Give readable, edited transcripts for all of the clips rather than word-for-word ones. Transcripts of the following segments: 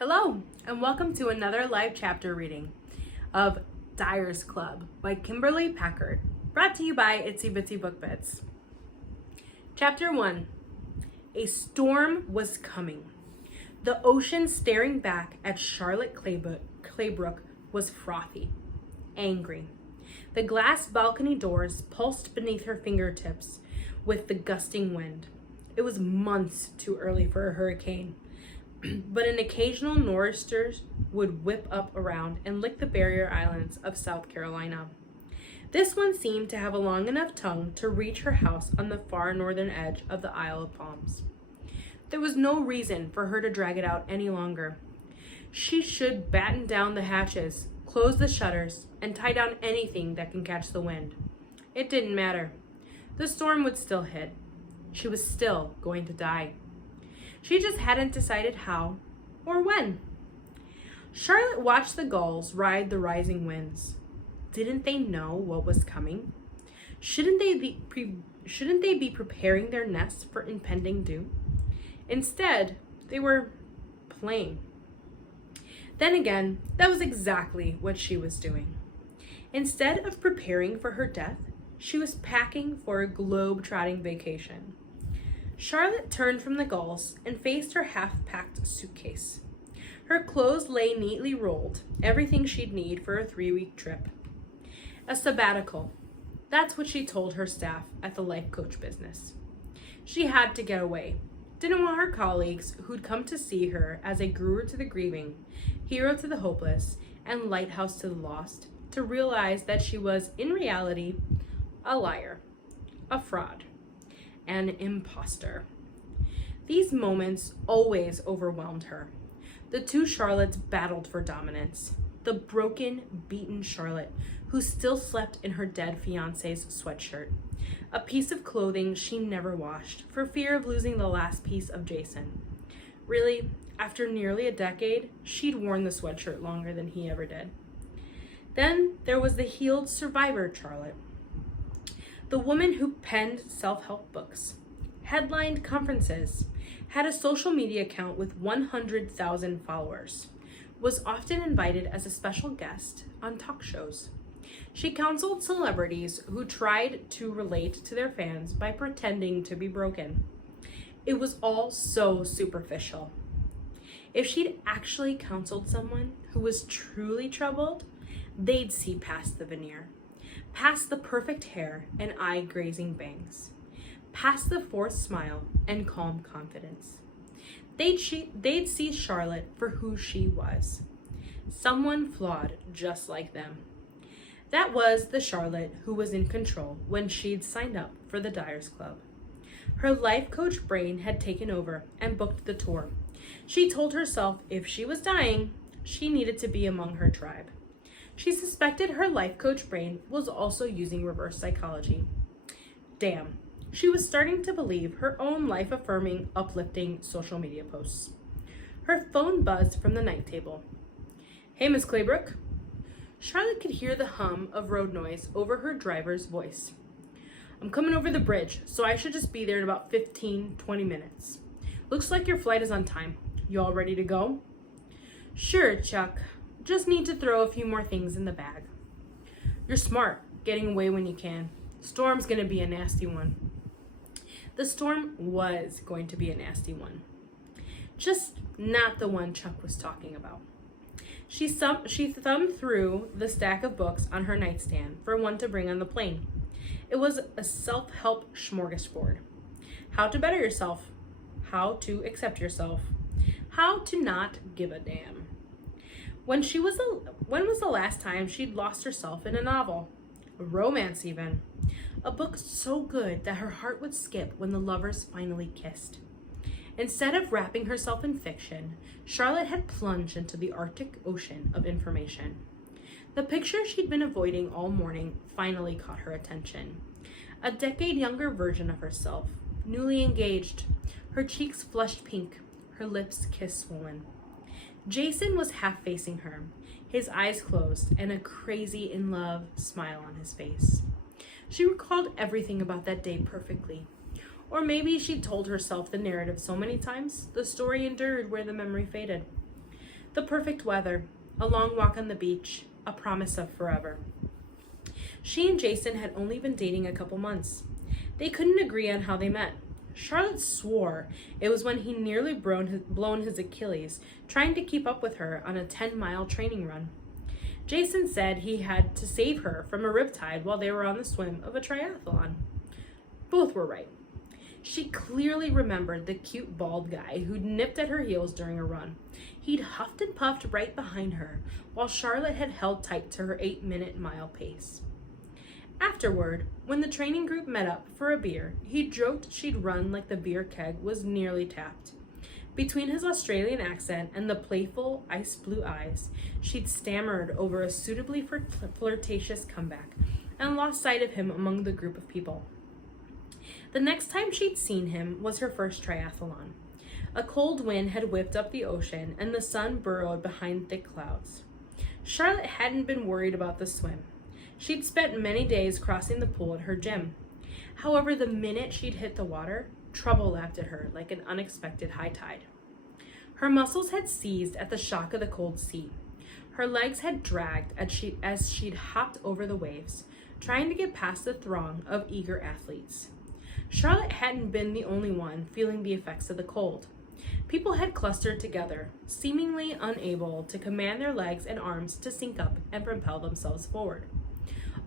Hello, and welcome to another live chapter reading of Dyer's Club by Kimberly Packard, brought to you by Itsy Bitsy Book Bits. Chapter 1. A storm was coming. The ocean staring back at Charlotte Claybrook was frothy, angry. The glass balcony doors pulsed beneath her fingertips with the gusting wind. It was months too early for a hurricane, but an occasional nor'easter would whip up around and lick the barrier islands of South Carolina. This one seemed to have a long enough tongue to reach her house on the far northern edge of the Isle of Palms. There was no reason for her to drag it out any longer. She should batten down the hatches, close the shutters, and tie down anything that can catch the wind. It didn't matter. The storm would still hit. She was still going to die. She just hadn't decided how or when. Charlotte watched the gulls ride the rising winds. Didn't they know what was coming? Shouldn't they be preparing their nests for impending doom? Instead, they were playing. Then again, that was exactly what she was doing. Instead of preparing for her death, she was packing for a globe-trotting vacation. Charlotte turned from the gulls and faced her half-packed suitcase. Her clothes lay neatly rolled, everything she'd need for a 3-week trip. A sabbatical. That's what she told her staff at the life coach business. She had to get away. Didn't want her colleagues, who'd come to see her as a guru to the grieving, hero to the hopeless, and lighthouse to the lost, to realize that she was, in reality, a liar, a fraud, an imposter. These moments always overwhelmed her. The two Charlottes battled for dominance. The broken, beaten Charlotte, who still slept in her dead fiancé's sweatshirt, a piece of clothing she never washed for fear of losing the last piece of Jason. Really, after nearly a decade, she'd worn the sweatshirt longer than he ever did. Then there was the healed survivor Charlotte, the woman who penned self-help books, headlined conferences, had a social media account with 100,000 followers, was often invited as a special guest on talk shows. She counseled celebrities who tried to relate to their fans by pretending to be broken. It was all so superficial. If she'd actually counseled someone who was truly troubled, they'd see past the veneer, past the perfect hair and eye-grazing bangs, past the forced smile and calm confidence. They'd see Charlotte for who she was, someone flawed just like them. That was the Charlotte who was in control when she'd signed up for the Dyer's Club. Her life coach brain had taken over and booked the tour. She told herself if she was dying, she needed to be among her tribe. She suspected her life coach brain was also using reverse psychology. Damn, she was starting to believe her own life-affirming, uplifting social media posts. Her phone buzzed from the night table. Hey, Miss Claybrook. Charlotte could hear the hum of road noise over her driver's voice. I'm coming over the bridge, so I should just be there in about 15-20 minutes. Looks like your flight is on time. You all ready to go? Sure, Chuck. Just need to throw a few more things in the bag. You're smart, getting away when you can. Storm's gonna be a nasty one. The storm was going to be a nasty one. Just not the one Chuck was talking about. She thumbed through the stack of books on her nightstand for one to bring on the plane. It was a self-help smorgasbord. How to better yourself, how to accept yourself, how to not give a damn. When was the last time she'd lost herself in a novel? A romance even. A book so good that her heart would skip when the lovers finally kissed. Instead of wrapping herself in fiction, Charlotte had plunged into the Arctic Ocean of information. The picture she'd been avoiding all morning finally caught her attention. A decade younger version of herself, newly engaged, her cheeks flushed pink, her lips kiss-swollen. Jason was half facing her, his eyes closed and a crazy in love smile on his face. She recalled everything about that day perfectly. Or maybe she'd told herself the narrative so many times, the story endured where the memory faded. The perfect weather, a long walk on the beach, a promise of forever. She and Jason had only been dating a couple months. They couldn't agree on how they met. Charlotte swore it was when he nearly blown his Achilles trying to keep up with her on a 10-mile training run. Jason said he had to save her from a riptide while they were on the swim of a triathlon. Both were right. She clearly remembered the cute bald guy who'd nipped at her heels during a run. He'd huffed and puffed right behind her, while Charlotte had held tight to her 8-minute mile pace. Afterward, when the training group met up for a beer, he joked she'd run like the beer keg was nearly tapped. Between his Australian accent and the playful ice blue eyes, she'd stammered over a suitably flirtatious comeback and lost sight of him among the group of people. The next time she'd seen him was her first triathlon. A cold wind had whipped up the ocean and the sun burrowed behind thick clouds. Charlotte hadn't been worried about the swim. She'd spent many days crossing the pool at her gym. However, the minute she'd hit the water, trouble lapped at her like an unexpected high tide. Her muscles had seized at the shock of the cold sea. Her legs had dragged as she'd hopped over the waves, trying to get past the throng of eager athletes. Charlotte hadn't been the only one feeling the effects of the cold. People had clustered together, seemingly unable to command their legs and arms to sync up and propel themselves forward.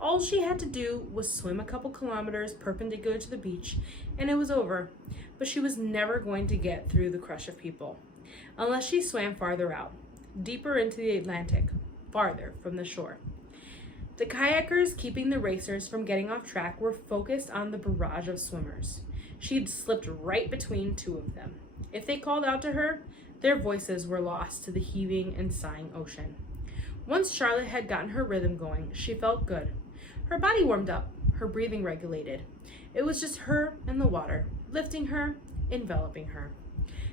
All she had to do was swim a couple kilometers perpendicular to the beach, and it was over. But she was never going to get through the crush of people, unless she swam farther out, deeper into the Atlantic, farther from the shore. The kayakers keeping the racers from getting off track were focused on the barrage of swimmers. She'd slipped right between two of them. If they called out to her, their voices were lost to the heaving and sighing ocean. Once Charlotte had gotten her rhythm going, she felt good. Her body warmed up, her breathing regulated. It was just her and the water, lifting her, enveloping her.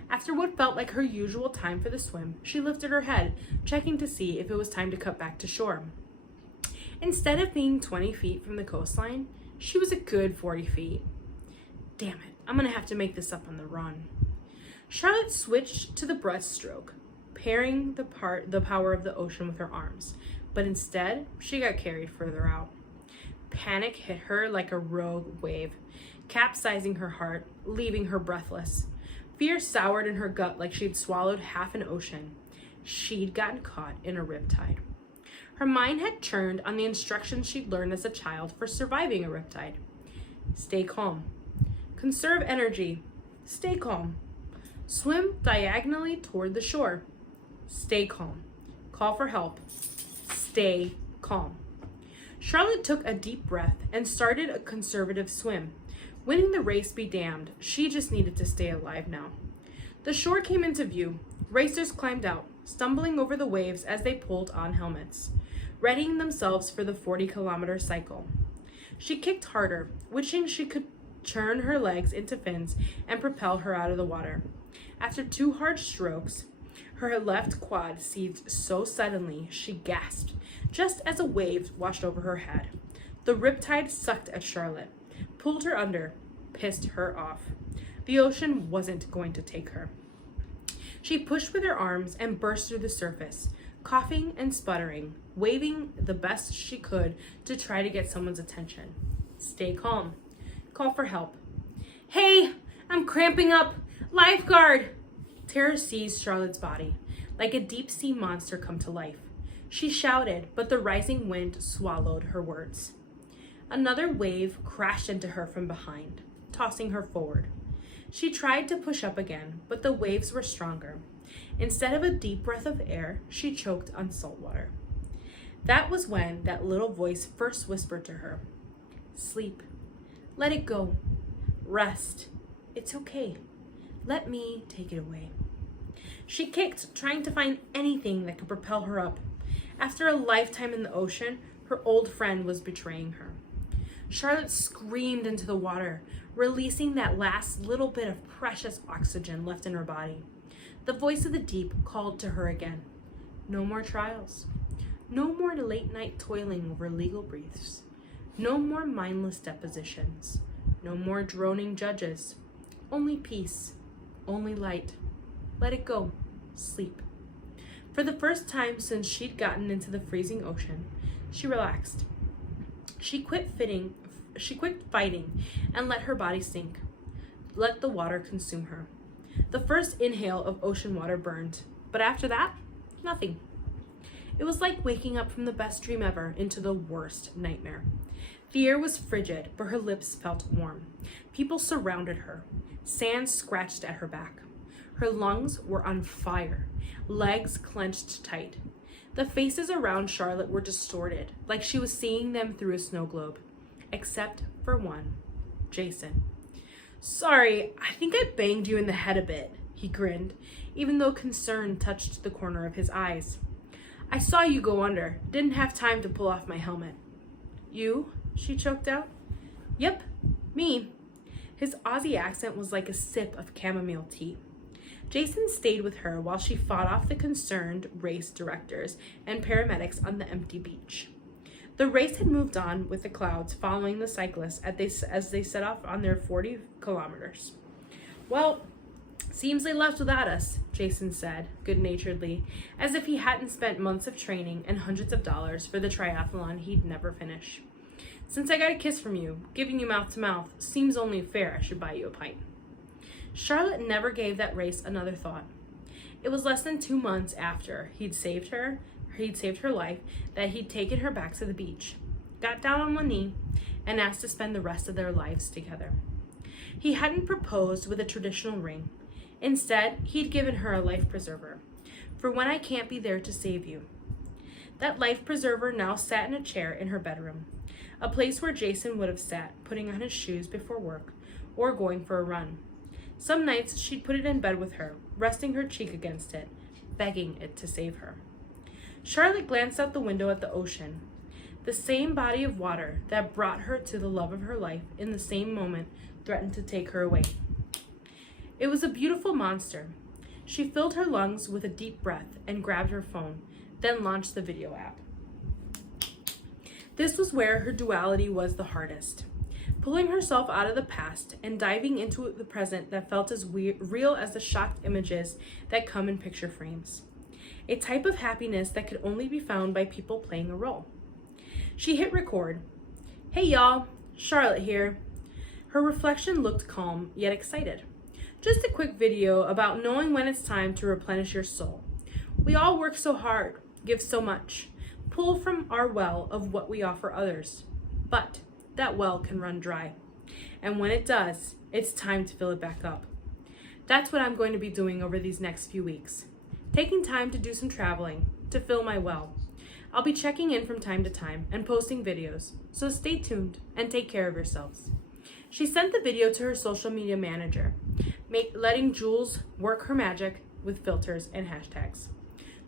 After what felt like her usual time for the swim, she lifted her head, checking to see if it was time to cut back to shore. Instead of being 20 feet from the coastline, she was a good 40 feet. Damn it, I'm gonna have to make this up on the run. Charlotte switched to the breaststroke, pairing the power of the ocean with her arms, but instead, she got carried further out. Panic hit her like a rogue wave, capsizing her heart, leaving her breathless. Fear soured in her gut like she'd swallowed half an ocean. She'd gotten caught in a riptide. Her mind had turned on the instructions she'd learned as a child for surviving a riptide. Stay calm. Conserve energy. Stay calm. Swim diagonally toward the shore. Stay calm. Call for help. Stay calm. Charlotte took a deep breath and started a conservative swim. Winning the race be damned, she just needed to stay alive now. The shore came into view. Racers climbed out, stumbling over the waves as they pulled on helmets, readying themselves for the 40-kilometer cycle. She kicked harder, wishing she could churn her legs into fins and propel her out of the water. After 2 hard strokes, her left quad seized so suddenly she gasped, just as a wave washed over her head. The riptide sucked at Charlotte, pulled her under, pissed her off. The ocean wasn't going to take her. She pushed with her arms and burst through the surface, coughing and sputtering, waving the best she could to try to get someone's attention. Stay calm. Call for help. Hey, I'm cramping up. Lifeguard! Terror seized Charlotte's body, like a deep-sea monster come to life. She shouted, but the rising wind swallowed her words. Another wave crashed into her from behind, tossing her forward. She tried to push up again, but the waves were stronger. Instead of a deep breath of air, she choked on salt water. That was when that little voice first whispered to her, "Sleep. Let it go. Rest. It's okay. Let me take it away." She kicked, trying to find anything that could propel her up. After a lifetime in the ocean, her old friend was betraying her. Charlotte screamed into the water, releasing that last little bit of precious oxygen left in her body. The voice of the deep called to her again. No more trials. No more late night toiling over legal briefs. No more mindless depositions. No more droning judges. Only peace. Only light. Let it go. Sleep. For the first time since she'd gotten into the freezing ocean, she relaxed. She quit fighting and let her body sink. Let the water consume her. The first inhale of ocean water burned, but after that, nothing. It was like waking up from the best dream ever into the worst nightmare. The air was frigid, but her lips felt warm. People surrounded her. Sand scratched at her back. Her lungs were on fire, legs clenched tight. The faces around Charlotte were distorted, like she was seeing them through a snow globe. Except for one, Jason. "Sorry, I think I banged you in the head a bit," he grinned, even though concern touched the corner of his eyes. "I saw you go under. Didn't have time to pull off my helmet." "You?" she choked out. "Yep, me." His Aussie accent was like a sip of chamomile tea. Jason stayed with her while she fought off the concerned race directors and paramedics on the empty beach. The race had moved on with the clouds following the cyclists as they set off on their 40 kilometers. "Well, seems they left without us," Jason said, good-naturedly, as if he hadn't spent months of training and hundreds of dollars for the triathlon he'd never finish. "Since I got a kiss from you, giving you mouth to mouth, seems only fair I should buy you a pint." Charlotte never gave that race another thought. It was less than 2 months after he'd saved her life that he'd taken her back to the beach, got down on one knee, and asked to spend the rest of their lives together. He hadn't proposed with a traditional ring. Instead, he'd given her a life preserver, for when I can't be there to save you. That life preserver now sat in a chair in her bedroom, a place where Jason would have sat, putting on his shoes before work or going for a run. Some nights she'd put it in bed with her, resting her cheek against it, begging it to save her. Charlotte glanced out the window at the ocean. The same body of water that brought her to the love of her life in the same moment threatened to take her away. It was a beautiful monster. She filled her lungs with a deep breath and grabbed her phone, then launched the video app. This was where her duality was the hardest. Pulling herself out of the past and diving into the present that felt as real as the shocked images that come in picture frames. A type of happiness that could only be found by people playing a role. She hit record. "Hey y'all, Charlotte here." Her reflection looked calm yet excited. "Just a quick video about knowing when it's time to replenish your soul. We all work so hard, give so much, pull from our well of what we offer others. But that well can run dry. And when it does, it's time to fill it back up. That's what I'm going to be doing over these next few weeks. Taking time to do some traveling, to fill my well. I'll be checking in from time to time and posting videos, so stay tuned and take care of yourselves." She sent the video to her social media manager, letting Jules work her magic with filters and hashtags.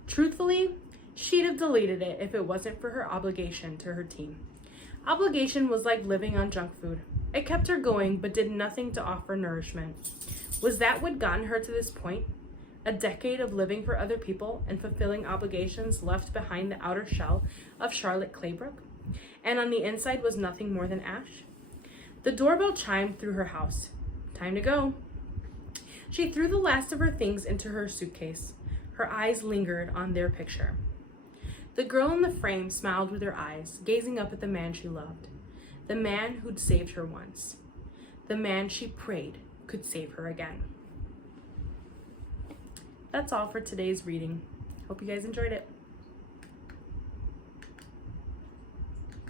Truthfully, she'd have deleted it if it wasn't for her obligation to her team. Obligation was like living on junk food. It kept her going, but did nothing to offer nourishment. Was that what gotten her to this point? A decade of living for other people and fulfilling obligations left behind the outer shell of Charlotte Claybrook, and on the inside was nothing more than ash? The doorbell chimed through her house. Time to go. She threw the last of her things into her suitcase. Her eyes lingered on their picture. The girl in the frame smiled with her eyes, gazing up at the man she loved. The man who'd saved her once. The man she prayed could save her again. That's all for today's reading. Hope you guys enjoyed it.